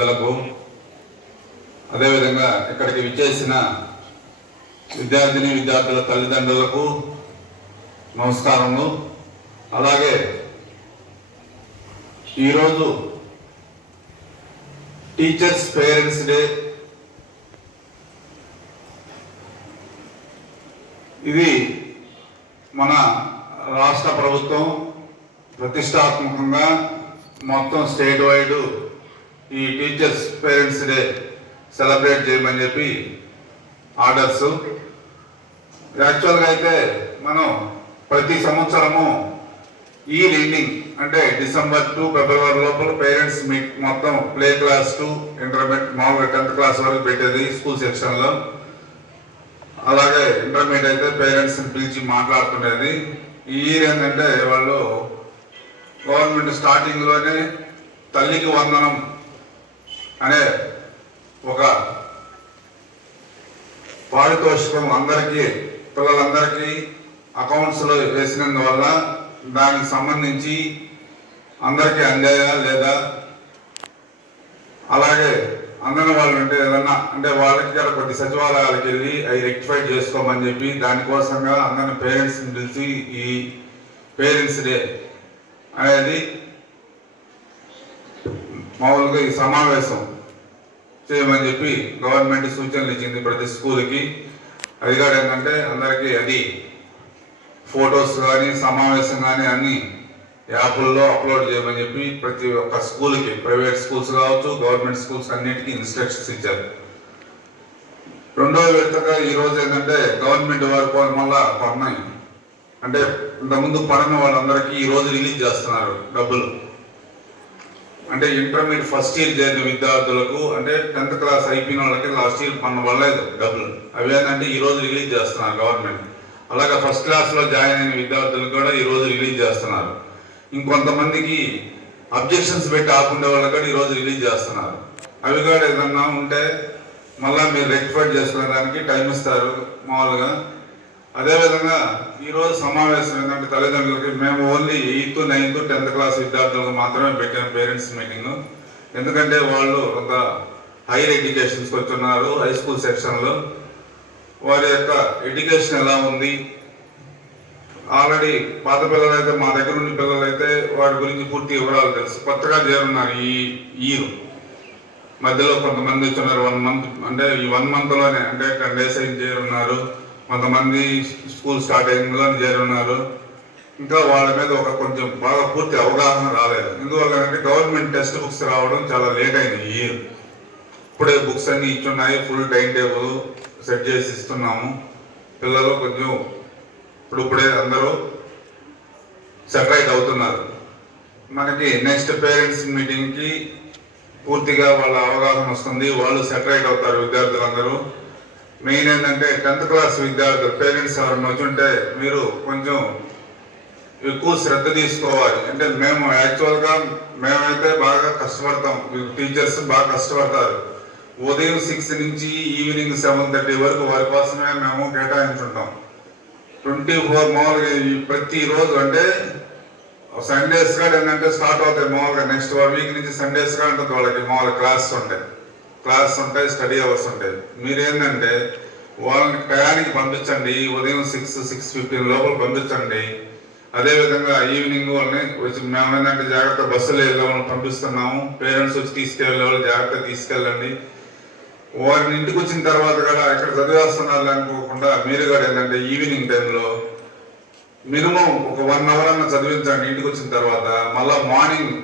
పెద్దలకు, అదేవిధంగా ఇక్కడికి విచ్చేసిన విద్యార్థుల తల్లిదండ్రులకు నమస్కారములు. అలాగే ఈరోజు టీచర్స్ పేరెంట్స్ డే. ఇది మన రాష్ట్ర ప్రభుత్వం ప్రతిష్టాత్మకంగా మొత్తం స్టేట్ వైడ్ ఈ టీచర్స్ పేరెంట్స్ డే సెలబ్రేట్ చేయమని చెప్పి ఆర్డర్స్. యాక్చువల్గా అయితే మనం ప్రతి సంవత్సరము ఈ ఎండింగ్ అంటే డిసెంబర్ టు ఫిబ్రవరి లోపల పేరెంట్స్ మీట్ మొత్తం ప్లే క్లాస్ టు ఇంటర్మీడియట్ మామూలుగా 10th క్లాస్ వరకు పెట్టేది స్కూల్ సెక్షన్లో. అలాగే ఇంటర్మీడియట్ అయితే పేరెంట్స్ని పిలిచి మాట్లాడుకునేది. ఈ ఇయర్ ఏంటంటే వాళ్ళు గవర్నమెంట్ స్టార్టింగ్లోనే తల్లికి వందనం అనే ఒక పారితోషికం అందరికీ పిల్లలందరికీ అకౌంట్స్లో వేసినందువల్ల దానికి సంబంధించి అందరికీ అందాయా లేదా, అలాగే అందని వాళ్ళు ఉంటే ఏదన్నా అంటే వాళ్ళకి కూడా కొద్ది సచివాలయాలకు వెళ్ళి అవి రెక్టిఫై చేసుకోమని చెప్పి దానికోసంగా అందరిని పేరెంట్స్ని పిలిచి ఈ పేరెంట్స్ డే అనేది మామూలుగా ఈ సమావేశం చేయమని చెప్పి గవర్నమెంట్ సూచనలు ఇచ్చింది ప్రతి స్కూల్కి. అది కూడా ఏంటంటే అందరికీ అది ఫొటోస్ కానీ సమావేశం కానీ అన్ని యాప్ల్లో అప్లోడ్ చేయమని చెప్పి ప్రతి ఒక్క స్కూల్కి, ప్రైవేట్ స్కూల్స్ కావచ్చు గవర్నమెంట్ స్కూల్స్ అన్నిటికీ ఇన్స్ట్రక్షన్స్ ఇచ్చారు. రెండవ విడతగా ఈరోజు ఏంటంటే గవర్నమెంట్ వారు మళ్ళా కొన్నాయి అంటే ఇంతకుముందు పడిన వాళ్ళందరికీ ఈరోజు రిలీజ్ చేస్తున్నారు డబ్బులు. అంటే ఇంటర్మీడియట్ ఫస్ట్ ఇయర్ చేరిన విద్యార్థులకు అంటే 10th క్లాస్ అయిపోయిన వాళ్ళకి లాస్ట్ ఇయర్ పన్ను పడలేదు డబ్బులు. అవి ఏంటంటే ఈరోజు రిలీజ్ చేస్తున్నారు గవర్నమెంట్. అలాగే ఫస్ట్ క్లాస్లో జాయిన్ అయిన విద్యార్థులకు కూడా ఈరోజు రిలీజ్ చేస్తున్నారు. ఇంకొంతమందికి అబ్జెక్షన్స్ పెట్టి ఆపుండే వాళ్ళకి కూడా ఈరోజు రిలీజ్ చేస్తున్నారు. అవి కూడా ఏదన్నా ఉంటే మళ్ళీ మీరు రెక్టిఫై చేసుకునే దానికి టైం ఇస్తారు మామూలుగా. అదేవిధంగా ఈరోజు సమావేశం ఏంటంటే తల్లిదండ్రులకి మేము only 8th, 9th, 10th class విద్యార్థులకు మాత్రమే పెట్టాం పేరెంట్స్ మీటింగ్. ఎందుకంటే వాళ్ళు కొంత హైయర్ ఎడ్యుకేషన్స్కి వచ్చున్నారు హై స్కూల్ సెక్షన్లో. వారి యొక్క ఎడ్యుకేషన్ ఎలా ఉంది, ఆల్రెడీ పాత పిల్లలైతే మా దగ్గర ఉన్న పిల్లలైతే వాటి గురించి పూర్తి వివరాలు తెలుసు. కొత్తగా చేరున్నారు ఈ ఇయర్ మధ్యలో కొంతమంది వచ్చున్నారు 1 month అంటే ఈ 1 monthలోనే అంటే 10 days అయిన చేరున్నారు. కొంతమంది స్కూల్ స్టార్ట్ అయిందిలోనే చేరున్నారు. ఇంకా వాళ్ళ మీద ఒక కొంచెం బాగా పూర్తి అవగాహన రాలేదు. ఎందువల్ల అంటే గవర్నమెంట్ టెక్స్ట్ బుక్స్ రావడం చాలా లేట్ అయింది ఈ ఇయర్. ఇప్పుడే బుక్స్ అన్ని ఇచ్చున్నాయి, ఫుల్ టైం టేబుల్ సెట్ చేసి ఇస్తున్నాము. పిల్లలు కొంచెం ఇప్పుడే అందరూ సెటరైట్ అవుతున్నారు. మనకి నెక్స్ట్ పేరెంట్స్ మీటింగ్కి పూర్తిగా వాళ్ళ అవగాహన వస్తుంది, వాళ్ళు సెటరైట్ అవుతారు విద్యార్థులందరూ. మెయిన్ ఏంటంటే 10th క్లాస్ విద్యార్థులు పేరెంట్స్ ఎవరైనా వచ్చుంటే మీరు కొంచెం ఎక్కువ శ్రద్ధ తీసుకోవాలి. అంటే మేము యాక్చువల్గా మేమైతే బాగా కష్టపడతాం, టీచర్స్ బాగా కష్టపడతారు. ఉదయం 6 నుంచి ఈవినింగ్ 7:30 వరకు వారి కోసమే మేము కేటాయించుంటాం. 24 మామూలుగా ప్రతిరోజు అంటే సండేస్ కూడా ఏంటంటే స్టార్ట్ అవుతాయి మామూలుగా. నెక్స్ట్ వీక్ నుంచి సండేస్ కూడా ఉంటుంది వాళ్ళకి మామూలుగా క్లాస్ ఉంటాయి, స్టడీ అవర్స్ ఉంటాయి. మీరేంటంటే వాళ్ళని టయానికి పంపించండి, ఉదయం 6-6:15 లోపల పంపించండి. అదేవిధంగా ఈవినింగ్ వాళ్ళని వచ్చి మేము ఏంటంటే జాగ్రత్త బస్సులో వెళ్ళే వాళ్ళని పంపిస్తున్నాము. పేరెంట్స్ వచ్చి తీసుకెళ్ళే వాళ్ళు జాగ్రత్తగా తీసుకెళ్ళండి. వారిని ఇంటికి వచ్చిన తర్వాత కూడా ఇక్కడ చదివేస్తున్నారు అనుకోకుండా మీరు కూడా ఏంటంటే ఈవినింగ్ టైంలో మినిమం ఒక 1 hour అన్న చదివించండి. ఇంటికి వచ్చిన తర్వాత మళ్ళీ మార్నింగ్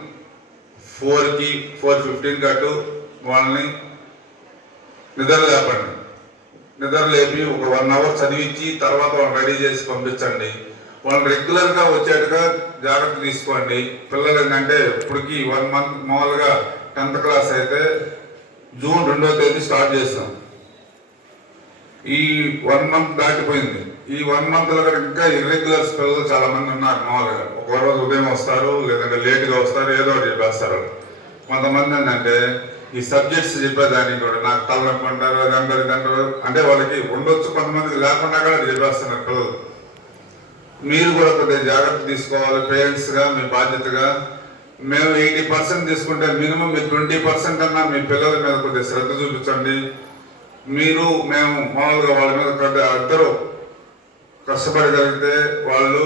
4కి 4:15 కట్టు వాళ్ళని నిద్ర లేపి ఒక 1 hour చదివించి తర్వాత వాళ్ళని రెడీ చేసి పంపించండి. వాళ్ళని రెగ్యులర్గా వచ్చేట్టుగా జాగ్రత్త తీసుకోండి. పిల్లలు ఏంటంటే ఇప్పటికి 1 month మామూలుగా 10th క్లాస్ అయితే జూన్ 2వ తేదీ స్టార్ట్ చేస్తాం. ఈ 1 month దాటిపోయింది. ఈ 1 monthలో ఇంకా ఇర్రెగ్యులర్స్ పిల్లలు చాలా మంది ఉన్నారు. మామూలుగా ఒక రోజు ఉదయం వస్తారు, లేదంటే లేట్గా వస్తారు, ఏదో ఒకటి చెప్పేస్తారు. కొంతమంది ఏంటంటే ఈ సబ్జెక్ట్స్ చెప్పేదానికి కూడా నాకు తలనొప్పి అంటారు, అది అంటారు అంటే వాళ్ళకి ఉండొచ్చు, కొంతమందికి లేకుండా కూడా చెప్పేస్తున్నారు పిల్లలు. మీరు కూడా కొద్దిగా జాగ్రత్త తీసుకోవాలి పేరెంట్స్గా, మీ బాధ్యతగా. మేము 80% తీసుకుంటే మినిమం మీరు 20% అన్నా మీ పిల్లల మీద కొద్దిగా శ్రద్ధ చూపించండి. మేము మామూలుగా వాళ్ళ మీద ఇద్దరు కష్టపడగలిగితే వాళ్ళు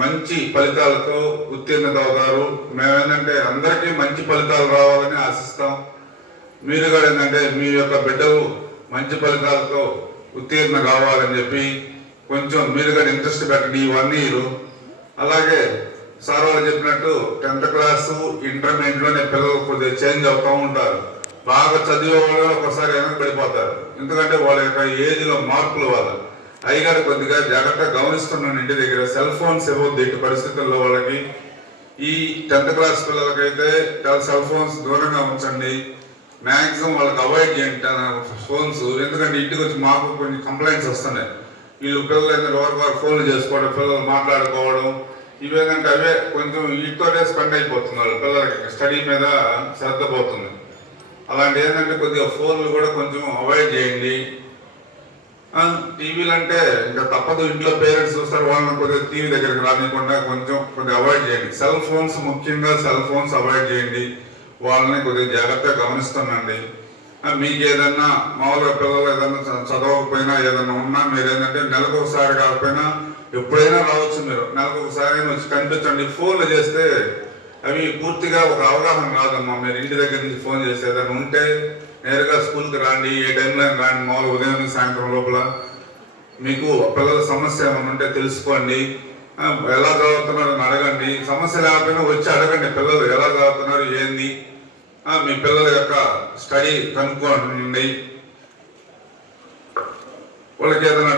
మంచి ఫలితాలతో ఉత్తీర్ణత అవుతారు. మేమేంటంటే అందరికీ మంచి ఫలితాలు రావాలని ఆశిస్తాం. మీరు కూడా ఏంటంటే మీ యొక్క బిడ్డలు మంచి ఫలితాలతో ఉత్తీర్ణ కావాలని చెప్పి కొంచెం మీరు కూడా ఇంట్రెస్ట్ పెట్టండి ఈ 1 year. అలాగే సార్ వాళ్ళు చెప్పినట్టు 10th క్లాసు ఇంటర్మీడియట్లోనే పిల్లలు కొద్దిగా చేంజ్ అవుతూ ఉంటారు. బాగా చదివే వాళ్ళు ఒకసారి వెనక పడిపోతారు. ఎందుకంటే వాళ్ళ యొక్క ఏజ్లో మార్పులు వల్ల అయ్యగారు కొద్దిగా జాగ్రత్తగా గమనిస్తున్నాను. ఇంటి దగ్గర సెల్ ఫోన్స్ ఇవ్వద్దు ఇటు పరిస్థితుల్లో వాళ్ళకి. ఈ 10th క్లాస్ పిల్లలకైతే సెల్ ఫోన్స్ దూరంగా ఉంచండి. మ్యాక్సిమం వాళ్ళకి అవాయిడ్ చేయండి ఫోన్స్. ఎందుకంటే ఇంటికి వచ్చి మాకు కొన్ని కంప్లైంట్స్ వస్తున్నాయి. వీళ్ళు పిల్లలు ఏంటంటే వారు ఫోన్లు చేసుకోవడం, పిల్లలు మాట్లాడుకోవడం, ఇవేంటంటే అవే కొంచెం వీటితోనే స్పెండ్ అయిపోతున్నారు. పిల్లలకి స్టడీ మీద శ్రద్ధ పోతుంది. అలాంటి ఏంటంటే కొద్దిగా ఫోన్లు కూడా కొంచెం అవాయిడ్ చేయండి. టీవీలు అంటే ఇంకా తప్పదు, ఇంట్లో పేరెంట్స్ చూస్తారు, వాళ్ళని కొద్దిగా టీవీ దగ్గరికి రానియకుండా కొద్దిగా అవాయిడ్ చేయండి. సెల్ ఫోన్స్ ముఖ్యంగా సెల్ ఫోన్స్ అవాయిడ్ చేయండి. వాళ్ళని కొద్దిగా జాగ్రత్తగా గమనిస్తానండి. మీకు ఏదన్నా మామూలుగా పిల్లలు ఏదన్నా చదవకపోయినా ఏదన్నా ఉన్నా మీరు ఏంటంటే నెలకు ఒకసారి కాకపోయినా ఎప్పుడైనా రావచ్చు. మీరు నెలకు ఒకసారి వచ్చి కనిపించండి. ఫోన్లు చేస్తే అవి పూర్తిగా ఒక అవగాహన రాదమ్మా. మీరు ఇంటి దగ్గర నుంచి ఫోన్ చేస్తే ఏదైనా ఉంటే నేరుగా స్కూల్కి రాండి, ఏ టైంలో రాండి. మామూలు ఉదయం సాయంత్రం లోపల మీకు పిల్లల సమస్య ఏమైనా ఉంటే తెలుసుకోండి. ఎలా చదువుతున్నారు అని అడగండి. సమస్య లేకపోయినా వచ్చి అడగండి. పిల్లలు ఎలా చదువుతున్నారు ఏంది, మీ పిల్లల యొక్క స్టడీ కనుక్కోండి. వాళ్ళకి ఏదైనా